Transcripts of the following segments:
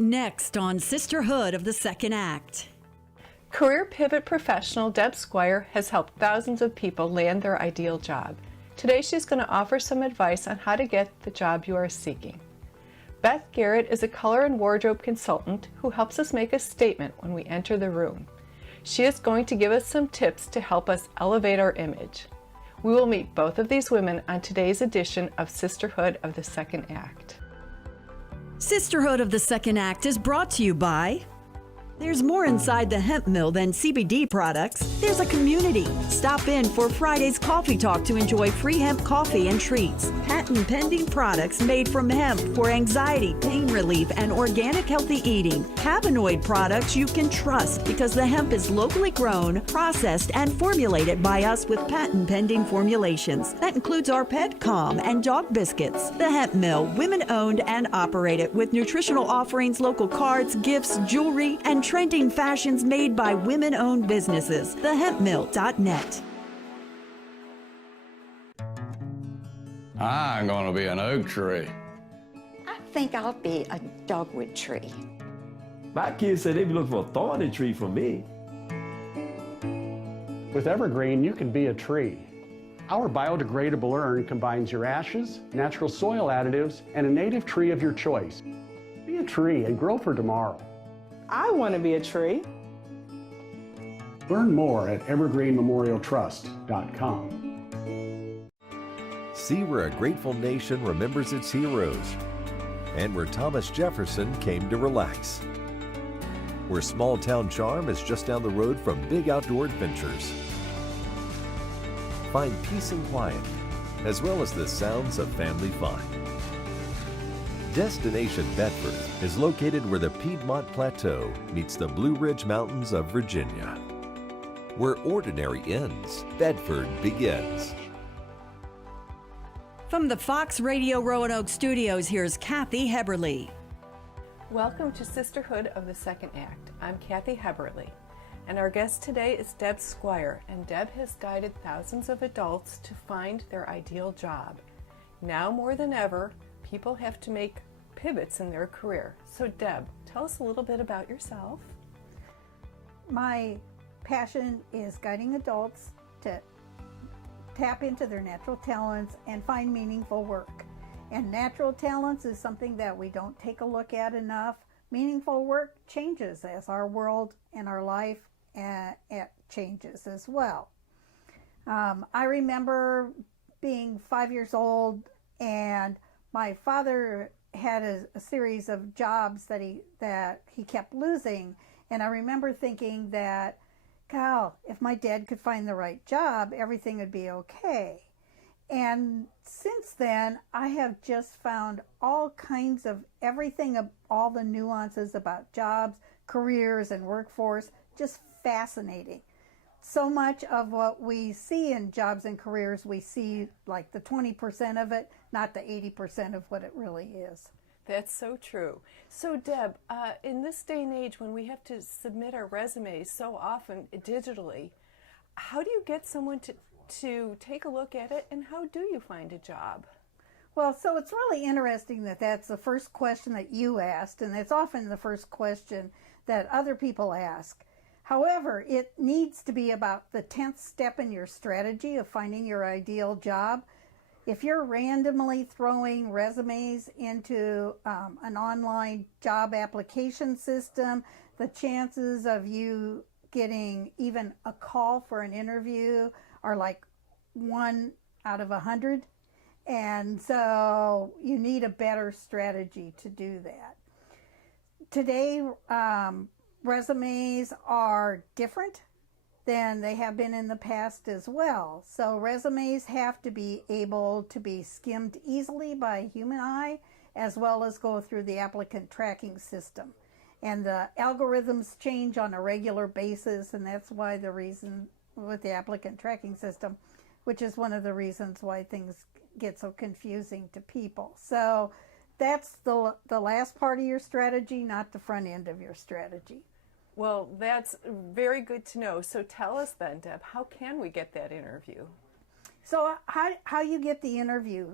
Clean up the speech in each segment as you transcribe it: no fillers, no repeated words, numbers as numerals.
Next on Sisterhood of the Second Act. Career pivot professional Deb Squire has helped thousands of people land their ideal job. Today she's going to offer some advice on how to get the job you are seeking. Beth Garrett is a color and wardrobe consultant who helps us make a statement when we enter the room. She is going to give us some tips to help us elevate our image. We will meet both of these women on today's edition of Sisterhood of the Second Act. Sisterhood of the Second Act is brought to you by... There's more inside the hemp mill than CBD products. There's a community. Stop in for Friday's Coffee Talk to enjoy free hemp coffee and treats. Patent-pending products made from hemp for anxiety, pain relief, and organic healthy eating. Cannabinoid products you can trust because the hemp is locally grown, processed, and formulated by us with patent-pending formulations. That includes our Pet Calm and dog biscuits. The Hemp Mill, women-owned and operated with nutritional offerings, local cards, gifts, jewelry, and trending fashions made by women-owned businesses. TheHempMill.net. I'm going to be an oak tree. I think I'll be a dogwood tree. My kids say they be looking for a thorny tree for me. With Evergreen, you can be a tree. Our biodegradable urn combines your ashes, natural soil additives, and a native tree of your choice. Be a tree and grow for tomorrow. I want to be a tree. Learn more at evergreenmemorialtrust.com. See where a grateful nation remembers its heroes, and where Thomas Jefferson came to relax. Where small town charm is just down the road from big outdoor adventures. Find peace and quiet, as well as the sounds of family fun. Destination Bedford is located where the Piedmont Plateau meets the Blue Ridge Mountains of Virginia. Where ordinary ends, Bedford begins. From the Fox Radio Roanoke Studios, here's Kathy Heberle. Welcome to Sisterhood of the Second Act. I'm Kathy Heberle, and our guest today is Deb Squire, and Deb has guided thousands of adults to find their ideal job. Now more than ever, people have to make pivots in their career. So Deb, tell us a little bit about yourself. My passion is guiding adults to tap into their natural talents and find meaningful work. And natural talents is something that we don't take a look at enough. Meaningful work changes as our world and our life it changes as well. I remember being 5 years old, and my father had a series of jobs that he kept losing, and I remember thinking that, God, if my dad could find the right job, everything would be okay. And since then, I have just found all kinds of everything, all the nuances about jobs, careers, and workforce just fascinating. So much of what we see in jobs and careers, we see like the 20% of it, not the 80% of what it really is. That's so true. So Deb, in this day and age when we have to submit our resumes so often digitally, how do you get someone to take a look at it, and how do you find a job? Well, so it's really interesting that that's the first question that you asked, and it's often the first question that other people ask. However, it needs to be about the 10th step in your strategy of finding your ideal job. If you're randomly throwing resumes into an online job application system, the chances of you getting even a call for an interview are like 1 out of 100. And so you need a better strategy to do that. Today, resumes are different than they have been in the past as well. So resumes have to be able to be skimmed easily by a human eye, as well as go through the applicant tracking system. And the algorithms change on a regular basis, and that's why the reason with the applicant tracking system, which is one of the reasons why things get so confusing to people. So that's the last part of your strategy, not the front end of your strategy. Well, that's very good to know. So tell us then, Deb, how can we get that interview? So how you get the interview,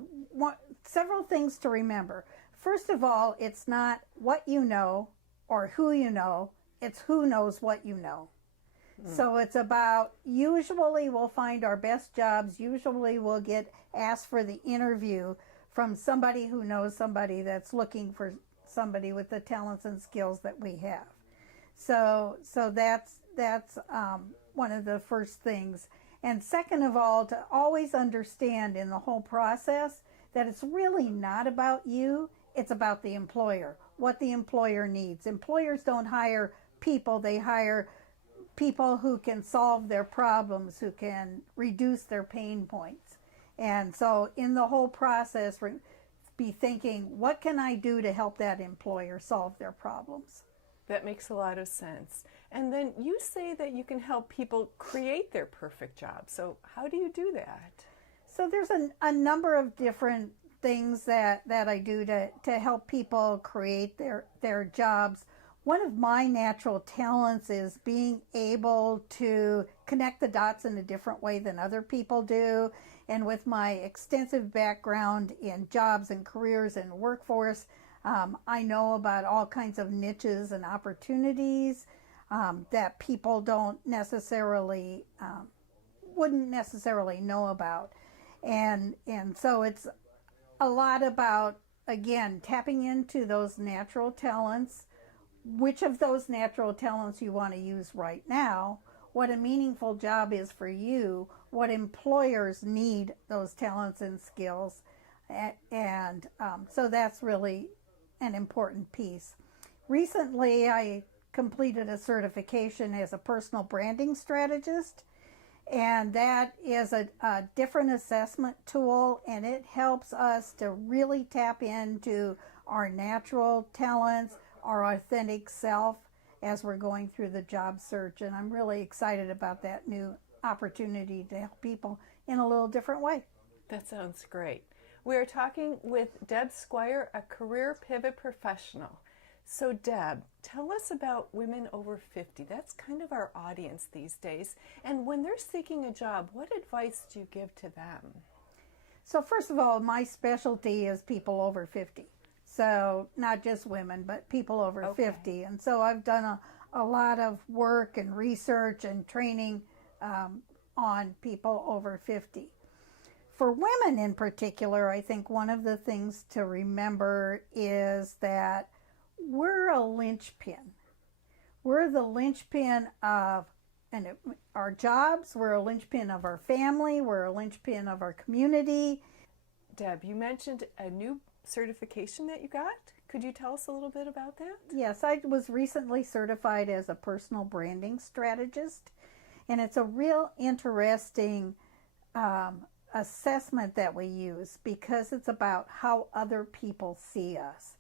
several things to remember. First of all, it's not what you know, or who you know, it's who knows what you know. So it's about, usually we'll find our best jobs, usually we'll get asked for the interview from somebody who knows somebody that's looking for somebody with the talents and skills that we have. So that's one of the first things. And second of all, to always understand in the whole process that it's really not about you, it's about the employer, what the employer needs. Employers don't hire people, they hire people who can solve their problems, who can reduce their pain points. And so in the whole process, be thinking, what can I do to help that employer solve their problems? That makes a lot of sense. And then you say that you can help people create their perfect job. So how do you do that? So there's a number of different things that I do to help people create their jobs. One of my natural talents is being able to connect the dots in a different way than other people do. And with my extensive background in jobs and careers and workforce, I know about all kinds of niches and opportunities that people don't necessarily, wouldn't necessarily know about. And so it's a lot about, again, tapping into those natural talents, which of those natural talents you want to use right now, what a meaningful job is for you, what employers need those talents and skills. And so that's really an important piece. Recently, I completed a certification as a personal branding strategist, and that is a different assessment tool, and it helps us to really tap into our natural talents, our authentic self as we're going through the job search. And I'm really excited about that new opportunity to help people in a little different way. That sounds great. We are talking with Deb Squire, a career pivot professional. So Deb, tell us about women over 50. That's kind of our audience these days. And when they're seeking a job, what advice do you give to them? So first of all, my specialty is people over 50. So not just women, but people over 50. And so I've done a lot of work and research and training on people over 50. For women in particular, I think one of the things to remember is that we're a linchpin. We're the linchpin of our jobs, we're a linchpin of our family, we're a linchpin of our community. Deb, you mentioned a new certification that you got. Could you tell us a little bit about that? Yes, I was recently certified as a personal branding strategist, and it's a real interesting assessment that we use because it's about how other people see us.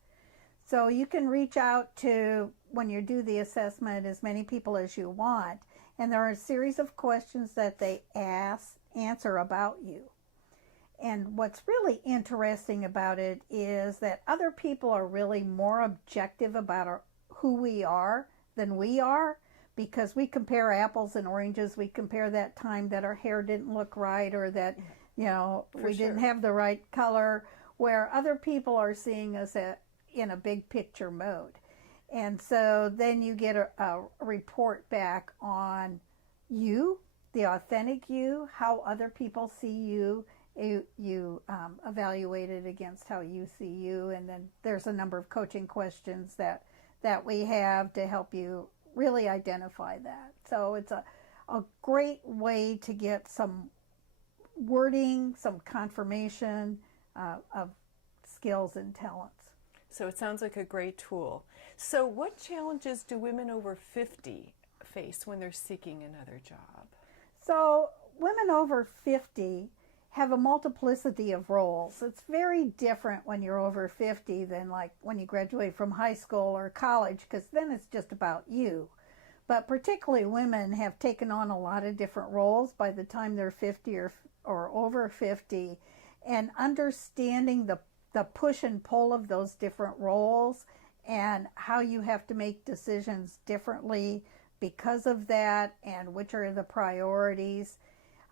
So you can reach out to, when you do the assessment, as many people as you want, and there are a series of questions that they answer about you. And what's really interesting about it is that other people are really more objective about who we are than we are, because we compare apples and oranges. We compare that time that our hair didn't look right, or that, we didn't have the right color, where other people are seeing us in a big picture mode. And so then you get a report back on you, the authentic you, how other people see you. You evaluate it against how you see you, and then there's a number of coaching questions that we have to help you really identify that. So it's a great way to get some wording, some confirmation of skills and talents. So it sounds like a great tool. So what challenges do women over 50 face when they're seeking another job? So women over 50 have a multiplicity of roles. It's very different when you're over 50 than like when you graduate from high school or college, because then it's just about you. But particularly women have taken on a lot of different roles by the time they're 50 or over 50, and understanding the push and pull of those different roles and how you have to make decisions differently because of that, and which are the priorities.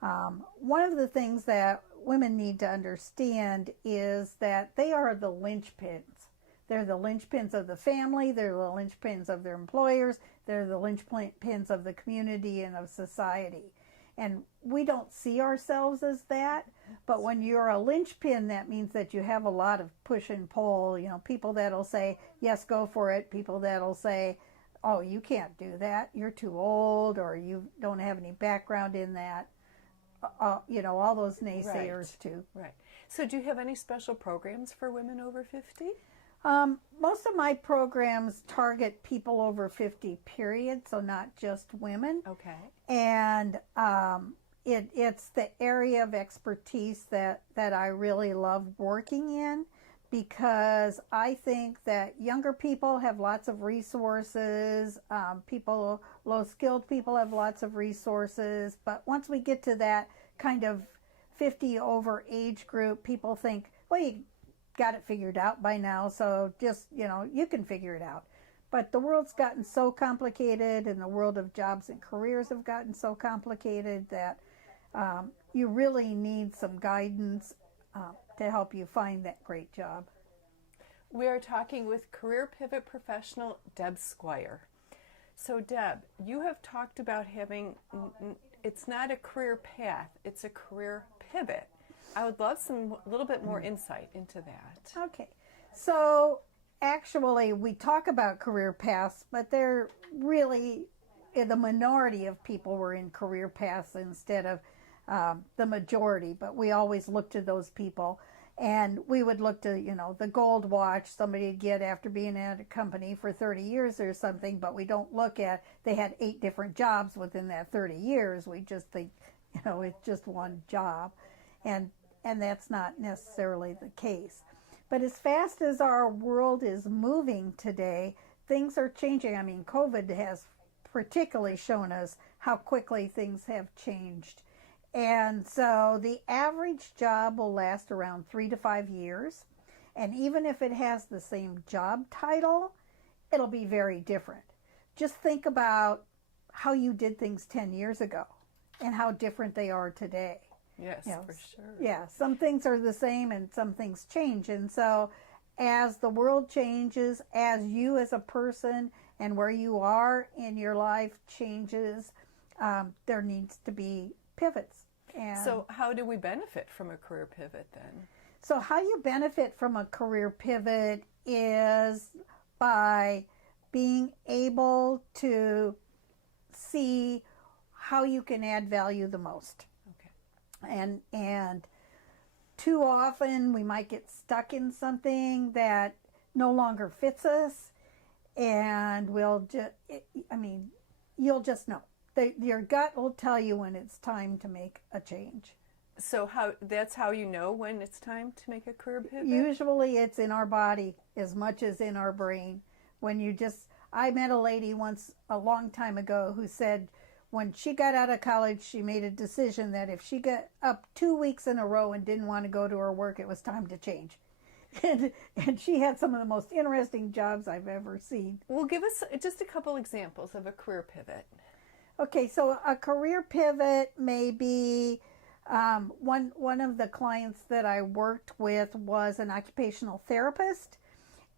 One of the things that women need to understand is that they are the linchpins. They're the linchpins of the family, they're the linchpins of their employers, they're the linchpins of the community and of society. And we don't see ourselves as that, but when you're a linchpin, that means that you have a lot of push and pull. You know, people that'll say, yes, go for it. People that'll say, oh, you can't do that. You're too old, or you don't have any background in that. You know, all those naysayers too. Right. So do you have any special programs for women over 50? Most of my programs target people over 50, period, so not just women. Okay. And it's the area of expertise that I really love working in, because I think that younger people have lots of resources, low-skilled people have lots of resources, but once we get to that kind of 50 over age group, people think, well, you got it figured out by now, so just, you know, you can figure it out. But the world's gotten so complicated, and the world of jobs and careers have gotten so complicated that you really need some guidance to help you find that great job. We are talking with career pivot professional Deb Squire. So Deb, you have talked about having, it's not a career path, it's a career pivot. I would love a little bit more insight into that. Okay, so actually we talk about career paths, but they're really, the minority of people were in career paths instead of the majority, but we always look to those people. And we would look to, you know, the gold watch somebody'd get after being at a company for 30 years or something, but we don't look at, they had 8 different jobs within that 30 years. We just think, you know, it's just one job. And that's not necessarily the case. But as fast as our world is moving today, things are changing. I mean, COVID has particularly shown us how quickly things have changed. And so the average job will last around 3 to 5 years. And even if it has the same job title, it'll be very different. Just think about how you did things 10 years ago and how different they are today. Yes, You know, for sure. Yeah, some things are the same and some things change. And so as the world changes, as you as a person and where you are in your life changes, there needs to be pivots. And so how do we benefit from a career pivot then? so how you benefit from a career pivot is by being able to see how you can add value the most. Okay. And too often we might get stuck in something that no longer fits us, and we'll just, you'll just know. Your gut will tell you when it's time to make a change. So that's how you know when it's time to make a career pivot? Usually it's in our body as much as in our brain. I met a lady once a long time ago who said when she got out of college, she made a decision that if she got up 2 weeks in a row and didn't want to go to her work, it was time to change. And she had some of the most interesting jobs I've ever seen. Well, give us just a couple examples of a career pivot. Okay, so a career pivot may be, one of the clients that I worked with was an occupational therapist,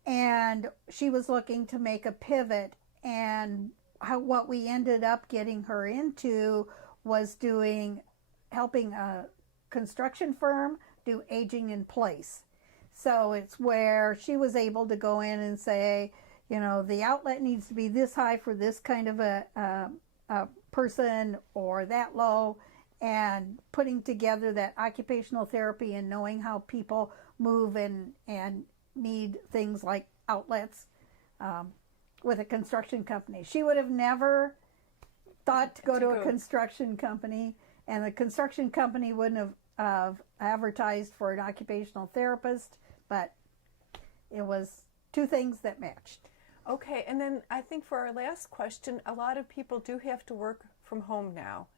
and she was looking to make a pivot, and what we ended up getting her into was helping a construction firm do aging in place. So it's where she was able to go in and say, you know, the outlet needs to be this high for this kind of a person or that low, and putting together that occupational therapy and knowing how people move and need things like outlets with a construction company. She would have never thought to go to a construction company, and the construction company wouldn't have advertised for an occupational therapist, but it was two things that matched. Okay, and then I think for our last question, a lot of people do have to work from home now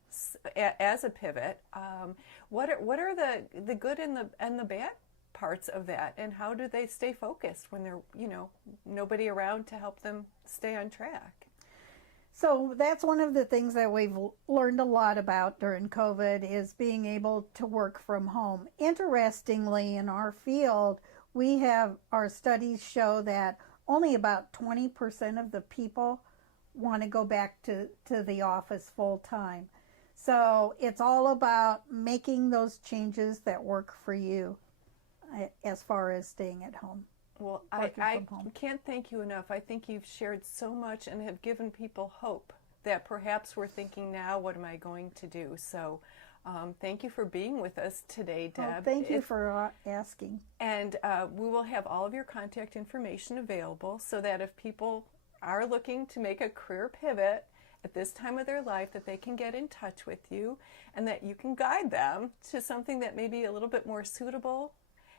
as a pivot. What are the good and the bad parts of that, and how do they stay focused when they're, nobody around to help them stay on track? So that's one of the things that we've learned a lot about during COVID is being able to work from home. Interestingly, in our field, our studies show that only about 20% of the people want to go back to the office full time. So it's all about making those changes that work for you as far as staying at home. Well, Working I from home. can't thank you enough. I think you've shared so much and have given people hope that perhaps we're thinking now, what am I going to do? So thank you for being with us today, Deb. Well, thank you for asking. And we will have all of your contact information available so that if people are looking to make a career pivot at this time of their life, that they can get in touch with you and that you can guide them to something that may be a little bit more suitable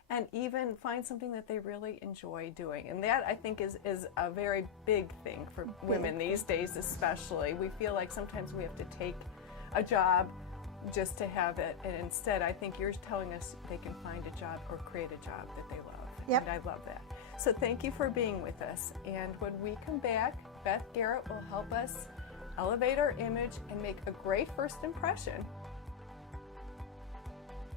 and even find something that they really enjoy doing. And that, I think, is a very big thing for women these days especially. We feel like sometimes we have to take a job just to have it, and instead I think you're telling us they can find a job or create a job that they love. Yep. And I love that. So thank you for being with us. And when we come back, Beth Garrett will help us elevate our image and make a great first impression.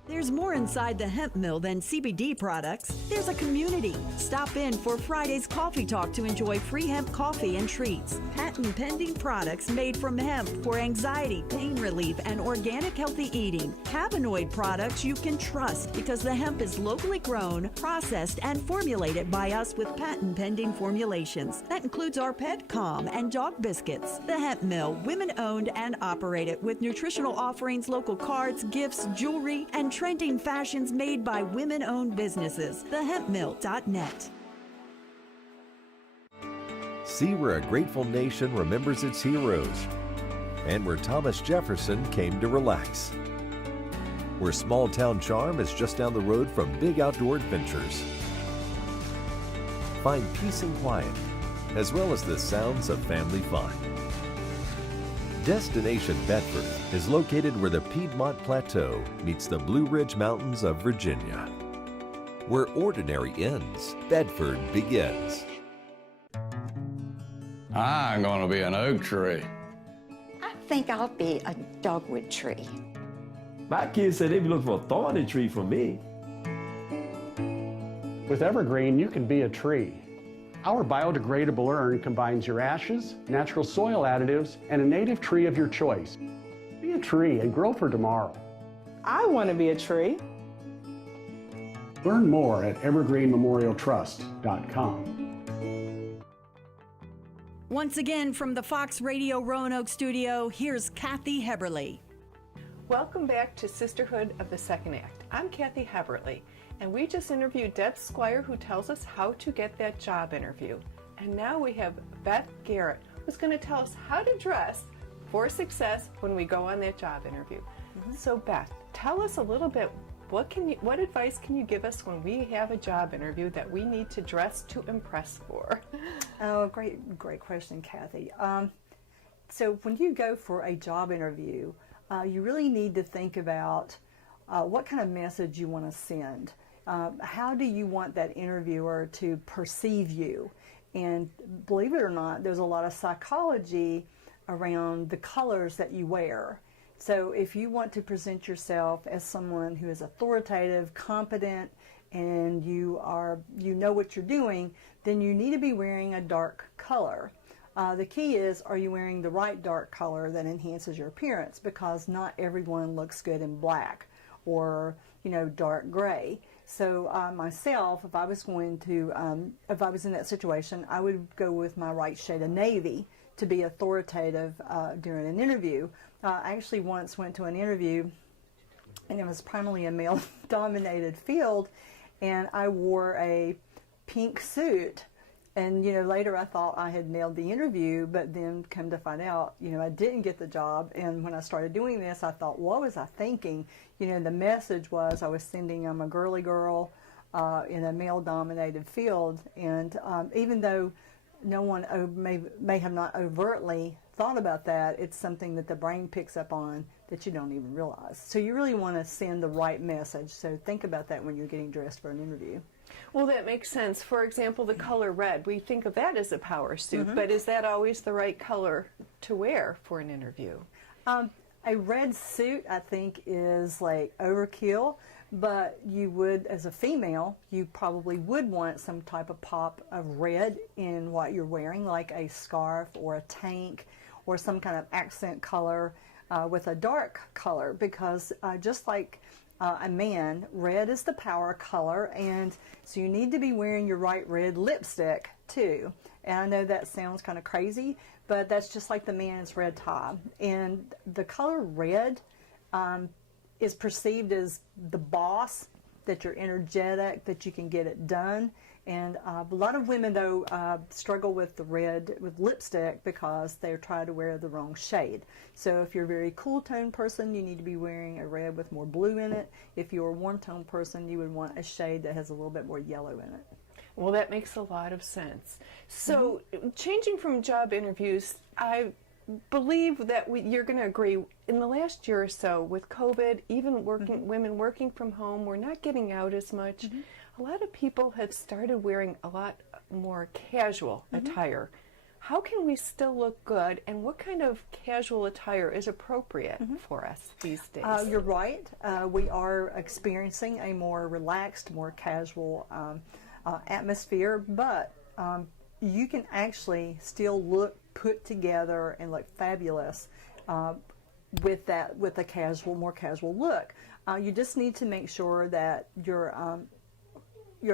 There's more inside the hemp mill than CBD products. There's a community. Stop in for Friday's Coffee Talk to enjoy free hemp coffee and treats. Patent-pending products made from hemp for anxiety, pain relief, and organic healthy eating. Cannabinoid products you can trust because the hemp is locally grown, processed, and formulated by us with patent-pending formulations. That includes our Pet Calm and dog biscuits. The Hemp Mill, women-owned and operated with nutritional offerings, local cards, gifts, jewelry, and trending fashions made by women-owned businesses. TheHempMill.net. See where a grateful nation remembers its heroes, and where Thomas Jefferson came to relax. Where small town charm is just down the road from big outdoor adventures. Find peace and quiet, as well as the sounds of family fun. Destination Bedford is located where the Piedmont Plateau meets the Blue Ridge Mountains of Virginia. Where ordinary ends, Bedford begins. I'm going to be an oak tree. I think I'll be a dogwood tree. My kids said they be looking for a thorny tree for me. With Evergreen, you can be a tree. Our biodegradable urn combines your ashes, natural soil additives, and a native tree of your choice. Be a tree and grow for tomorrow. I want to be a tree. Learn more at evergreenmemorialtrust.com. Once again, from the Fox Radio Roanoke studio, here's Kathy Heberle. Welcome back to Sisterhood of the Second Act. I'm Kathy Heberle, and we just interviewed Deb Squire, who tells us how to get that job interview. And now we have Beth Garrett, who's going to tell us how to dress for success when we go on that job interview. So Beth, tell us a little bit, what advice can you give us when we have a job interview that we need to dress to impress for? Oh, great question, Kathy. So when you go for a job interview, you really need to think about what kind of message you want to send. How do you want that interviewer to perceive you? And believe it or not, there's a lot of psychology around the colors that you wear. So if you want to present yourself as someone who is authoritative, competent, and you know what you're doing, then you need to be wearing a dark color. The key is, are you wearing the right dark color that enhances your appearance? Because not everyone looks good in black or, dark gray. So myself, if I was in that situation, I would go with my right shade of navy to be authoritative during an interview. I actually once went to an interview, and it was primarily a male-dominated field, and I wore a pink suit. And, later I thought I had nailed the interview, but then come to find out, I didn't get the job. And when I started doing this, I thought, what was I thinking? The message was I was sending I'm a girly girl in a male-dominated field. And even though no one may have not overtly thought about that, it's something that the brain picks up on that you don't even realize. So you really want to send the right message. So think about that when you're getting dressed for an interview. Well, that makes sense. For example, the color red, we think of that as a power suit, but is that always the right color to wear for an interview? A red suit, I think, is like overkill, but you would, as a female, you probably would want some type of pop of red in what you're wearing, like a scarf or a tank or some kind of accent color with a dark color, because just like a man, red is the power color, and so you need to be wearing your right red lipstick too. And I know that sounds kind of crazy, but that's just like the man's red tie. And the color red is perceived as the boss, that you're energetic, that you can get it done. And a lot of women, though, struggle with the red with lipstick because they're trying to wear the wrong shade. So if you're a very cool tone person, you need to be wearing a red with more blue in it. If you're a warm tone person, you would want a shade that has a little bit more yellow in it. Well, that makes a lot of sense. So changing from job interviews, I believe that you're going to agree, in the last year or so with COVID, even women working from home, we're not getting out as much. A lot of people have started wearing a lot more casual attire. How can we still look good, and what kind of casual attire is appropriate for us these days? You're right. We are experiencing a more relaxed, more casual atmosphere, but you can actually still look put together and look fabulous with a more casual look. You just need to make sure that your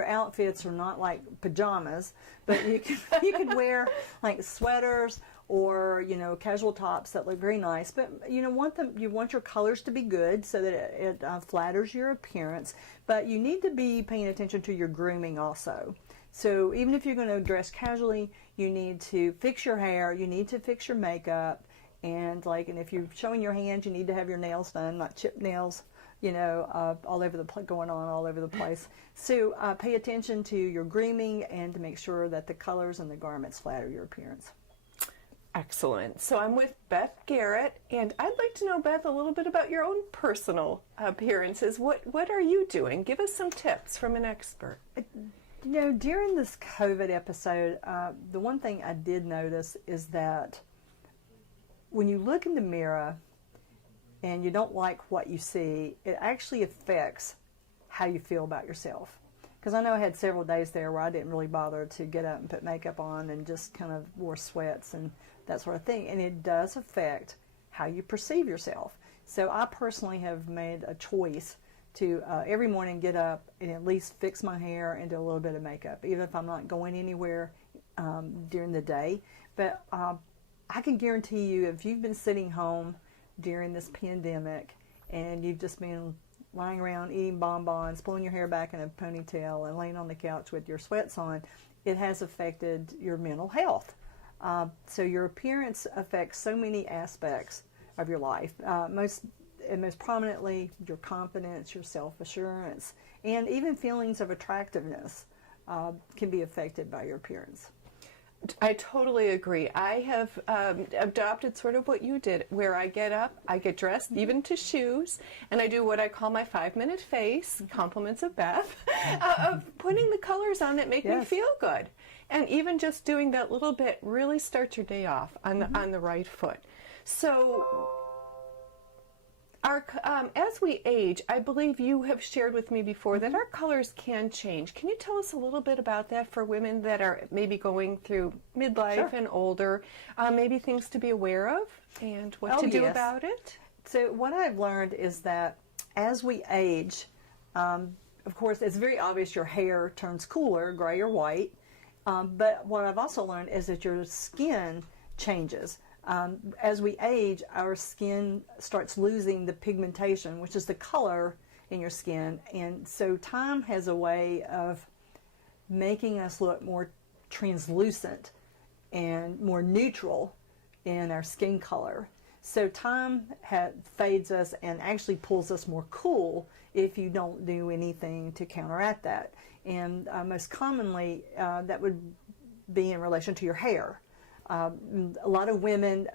outfits are not like pajamas, but you can wear like sweaters or casual tops that look very nice. But you want your colors to be good so that it flatters your appearance. But you need to be paying attention to your grooming also. So even if you're going to dress casually, you need to fix your hair, you need to fix your makeup, and if you're showing your hands, you need to have your nails done, not chipped nails, all over the place. So pay attention to your grooming and to make sure that the colors and the garments flatter your appearance. Excellent. So I'm with Beth Garrett, and I'd like to know, Beth, a little bit about your own personal appearances. What are you doing? Give us some tips from an expert. During this COVID episode, the one thing I did notice is that when you look in the mirror and you don't like what you see, it actually affects how you feel about yourself. Because I know I had several days there where I didn't really bother to get up and put makeup on and just kind of wore sweats and that sort of thing. And it does affect how you perceive yourself. So I personally have made a choice to every morning get up and at least fix my hair and do a little bit of makeup, even if I'm not going anywhere during the day. But I can guarantee you, if you've been sitting home during this pandemic and you've just been lying around eating bonbons, pulling your hair back in a ponytail and laying on the couch with your sweats on, it has affected your mental health. So your appearance affects so many aspects of your life. Most prominently, your confidence, your self-assurance, and even feelings of attractiveness can be affected by your appearance. I totally agree. I have adopted sort of what you did, where I get up, I get dressed, even to shoes, and I do what I call my 5-minute face, compliments of Beth, of putting the colors on that make me feel good. And even just doing that little bit really starts your day off on the right foot. So as we age, I believe you have shared with me before that our colors can change. Can you tell us a little bit about that for women that are maybe going through midlife and older, maybe things to be aware of and what to do about it? So what I've learned is that as we age, of course, it's very obvious your hair turns cooler, gray or white, but what I've also learned is that your skin changes. As we age, our skin starts losing the pigmentation, which is the color in your skin. And so time has a way of making us look more translucent and more neutral in our skin color. So time fades us and actually pulls us more cool if you don't do anything to counteract that. And most commonly, that would be in relation to your hair. A lot of women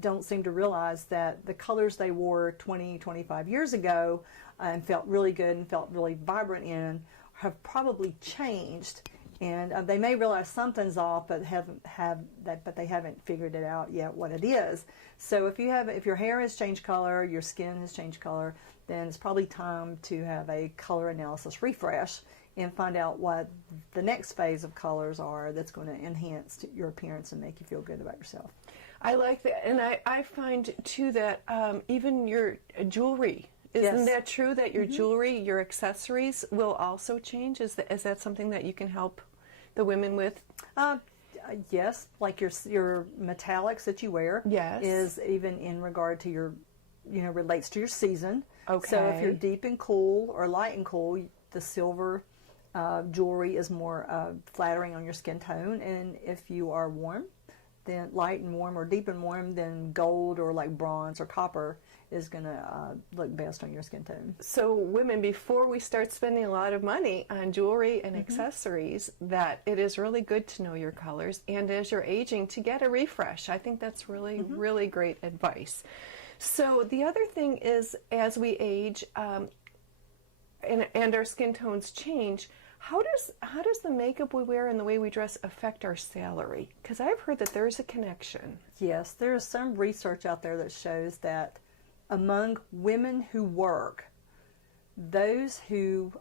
don't seem to realize that the colors they wore 20, 25 years ago and felt really good and felt really vibrant in have probably changed And they may realize something's off, but they haven't figured it out yet what it is. So if your hair has changed color, your skin has changed color, then it's probably time to have a color analysis refresh and find out what the next phase of colors are that's going to enhance your appearance and make you feel good about yourself. I like that, and I find too that even your jewelry, isn't that true, that your jewelry, your accessories will also change? Is that something that you can help the women with? Yes, like your metallics that you wear. Yes. Is even in regard to your, relates to your season. Okay. So if you're deep and cool or light and cool, the silver jewelry is more flattering on your skin tone. And if you are warm, then light and warm or deep and warm, then gold or like bronze or copper is going to look best on your skin tone. So women, before we start spending a lot of money on jewelry and accessories, that it is really good to know your colors, and as you're aging, to get a refresh. I think that's really, really great advice. So the other thing is, as we age and our skin tones change, how does the makeup we wear and the way we dress affect our salary? Because I've heard that there's a connection. Yes, there's some research out there that shows that among women who work, those who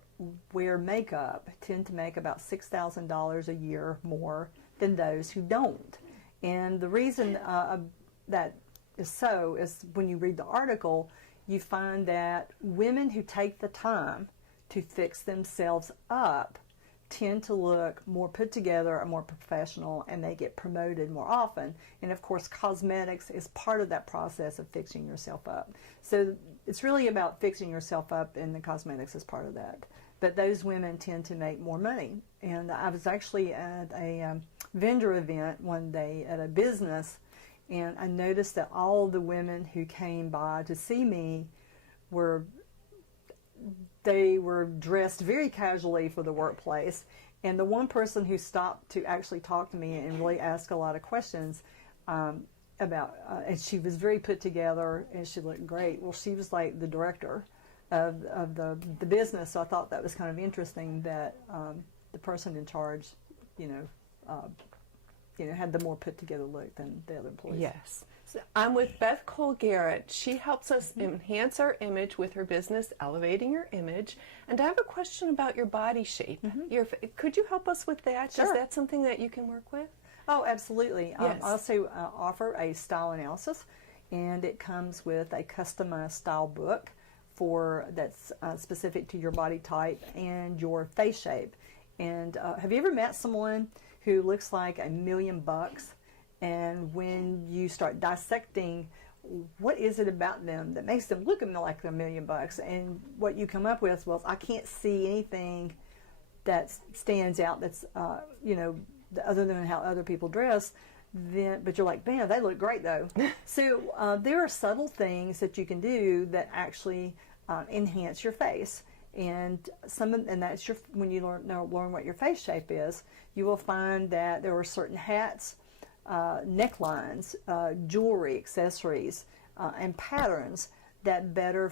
wear makeup tend to make about $6,000 a year more than those who don't. And the reason that is so is when you read the article, you find that women who take the time to fix themselves up tend to look more put together and more professional, and they get promoted more often. And of course, cosmetics is part of that process of fixing yourself up. So it's really about fixing yourself up, and the cosmetics is part of that. But those women tend to make more money. And I was actually at a vendor event one day at a business, and I noticed that all the women who came by to see me were dressed very casually for the workplace. And the one person who stopped to actually talk to me and really ask a lot of questions about, and she was very put together and she looked great. Well, she was like the director of the business, so I thought that was kind of interesting that the person in charge, had the more put together look than the other employees. Yes. So I'm with Beth Garrett. She helps us enhance our image with her business, Elevating Your Image. And I have a question about your body shape. Could you help us with that? Sure. Is that something that you can work with? Oh, absolutely. Yes. I also offer a style analysis, and it comes with a customized style book that's specific to your body type and your face shape. And have you ever met someone who looks like $1 million? And when you start dissecting what is it about them that makes them look like $1 million, and what you come up with, well, I can't see anything that stands out that's other than how other people dress. But you're like, man, they look great though. So there are subtle things that you can do that actually enhance your face. And that's when you learn what your face shape is, you will find that there are certain hats, necklines, jewelry, accessories, and patterns that better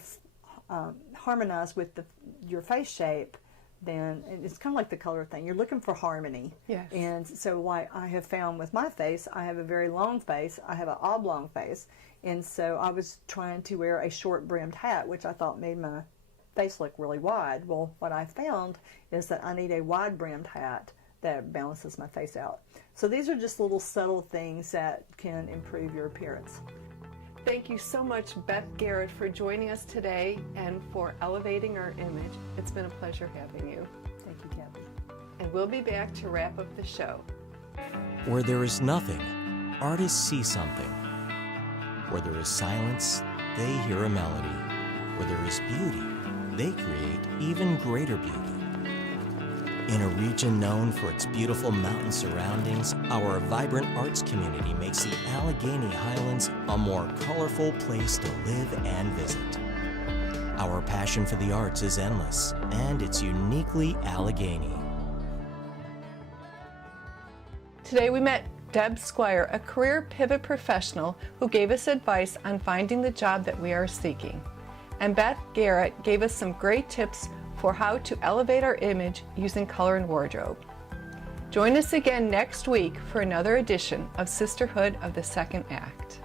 harmonize with your face shape. And it's kind of like the color thing. You're looking for harmony. Yes. And so like I have found with my face, I have a very long face. I have an oblong face. And so I was trying to wear a short brimmed hat, which I thought made my face look really wide. Well, what I found is that I need a wide brimmed hat that balances my face out. So these are just little subtle things that can improve your appearance. Thank you so much, Beth Garrett, for joining us today and for elevating our image. It's been a pleasure having you. Thank you, Kathy. And we'll be back to wrap up the show. Where there is nothing, artists see something. Where there is silence, they hear a melody. Where there is beauty, they create even greater beauty. In a region known for its beautiful mountain surroundings, our vibrant arts community makes the Allegheny Highlands a more colorful place to live and visit. Our passion for the arts is endless, and it's uniquely Allegheny. Today we met Deb Squire, a career pivot professional who gave us advice on finding the job that we are seeking. And Beth Garrett gave us some great tips for how to elevate our image using color and wardrobe. Join us again next week for another edition of Sisterhood of the Second Act.